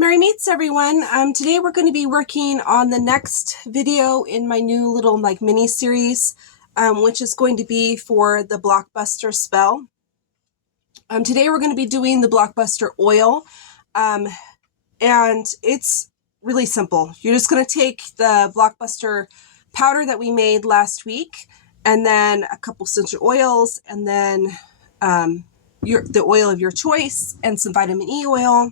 Merry Meets everyone. Today we're going to be working on the next video in my new little mini series, which is going to be for the Blockbuster spell. Today we're going to be doing the Blockbuster oil, and it's really simple. You're just going to take the Blockbuster powder that we made last week, and then a couple essential oils, and then the oil of your choice, and some vitamin E oil.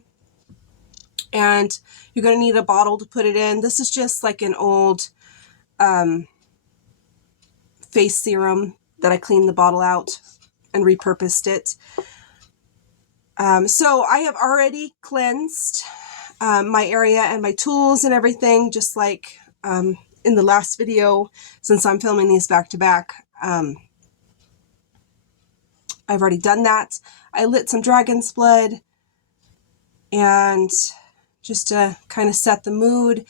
And you're going to need a bottle to put it in. This is just like an old face serum that I cleaned the bottle out and repurposed it. So I have already cleansed my area and my tools and everything, just like in the last video, since I'm filming these back to back. I've already done that. I lit some dragon's blood, and just to kind of set the mood.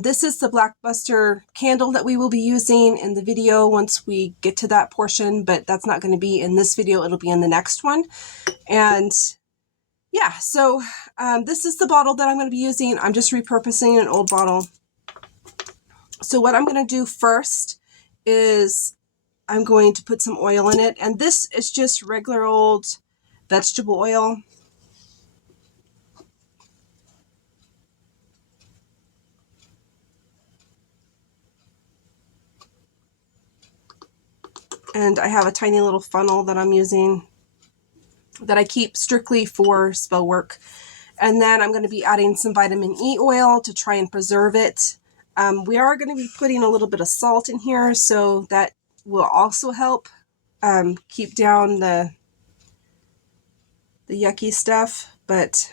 This is the Blockbuster candle that we will be using in the video once we get to that portion, but that's not going to be in this video. It'll be in the next one. And yeah, so this is the bottle that I'm going to be using. I'm just repurposing an old bottle. So what I'm going to do first is I'm going to put some oil in it. And this is just regular old vegetable oil. And I have a tiny little funnel that I'm using that I keep strictly for spell work. And then I'm going to be adding some vitamin E oil to try and preserve it. We are going to be putting a little bit of salt in here, so that will also help keep down the yucky stuff. But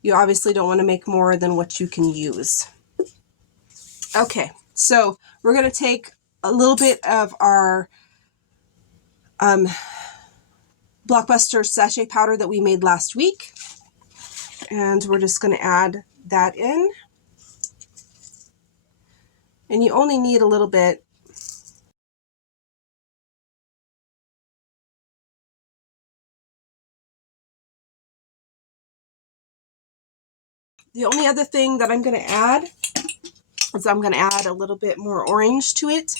you obviously don't want to make more than what you can use. Okay, so we're going to take a little bit of our Blockbuster sachet powder that we made last week, and we're just going to add that in. And you only need a little bit. The only other thing that I'm going to add is I'm going to add a little bit more orange to it.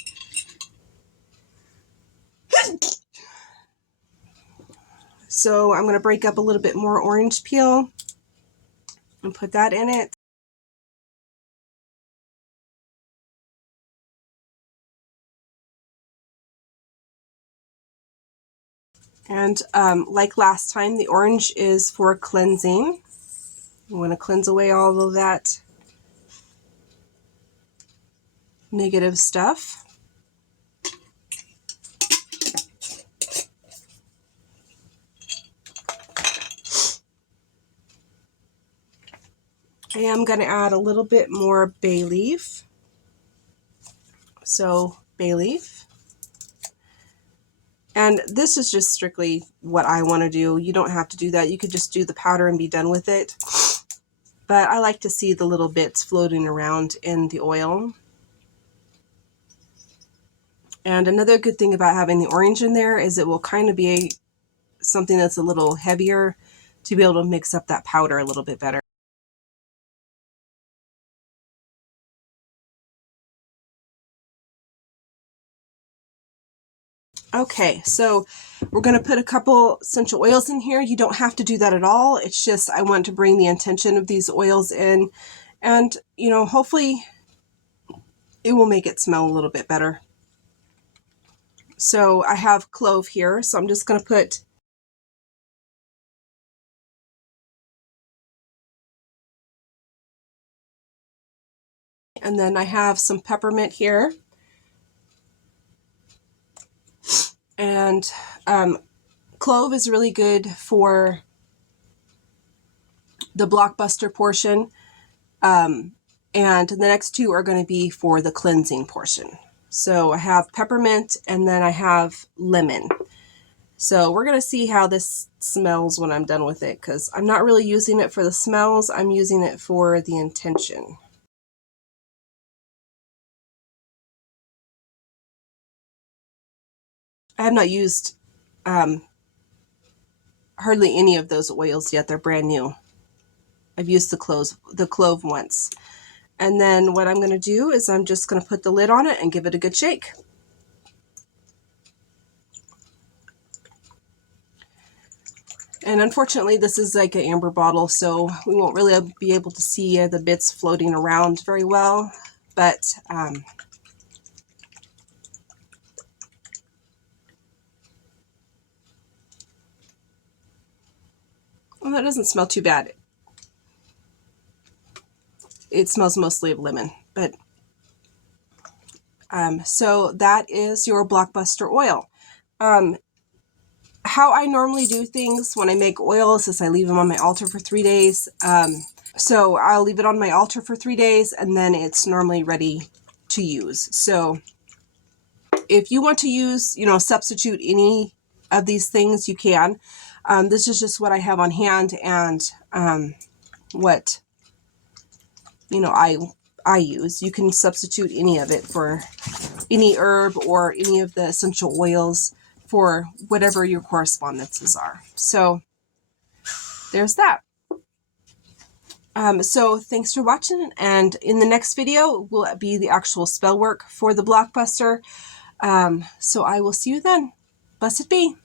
So I'm going to break up a little bit more orange peel and put that in it. And like last time, the orange is for cleansing. You want to cleanse away all of that negative stuff. I am going to add a little bit more bay leaf. So bay leaf. And this is just strictly what I want to do. You don't have to do that. You could just do the powder and be done with it. But I like to see the little bits floating around in the oil. And another good thing about having the orange in there is it will kind of be something that's a little heavier to be able to mix up that powder a little bit better. Okay, so we're going to put a couple essential oils in here. You don't have to do that at all. It's just I want to bring the intention of these oils in, and you know, hopefully it will make it smell a little bit better. So I have clove here, so I'm just going to put and then I have some peppermint here. And clove is really good for the Blockbuster portion. And the next two are going to be for the cleansing portion. So I have peppermint and then I have lemon. So we're going to see how this smells when I'm done with it, because I'm not really using it for the smells. I'm using it for the intention. I have not used hardly any of those oils yet. They're brand new. I've used the clove once. And then what I'm going to do is I'm just going to put the lid on it and give it a good shake. And unfortunately, this is like an amber bottle, so we won't really be able to see the bits floating around very well. But well, that doesn't smell too bad. It smells mostly of lemon, but so that is your Blockbuster oil. How I normally do things when I make oils is I leave them on my altar for 3 days. So I'll leave it on my altar for 3 days, and then it's normally ready to use. So if you want to use, substitute any of these things, you can. This is just what I have on hand, and what I use. You can substitute any of it for any herb or any of the essential oils for whatever your correspondences are. So there's that. So thanks for watching, and in the next video will be the actual spell work for the Blockbuster. So I will see you then. Blessed be.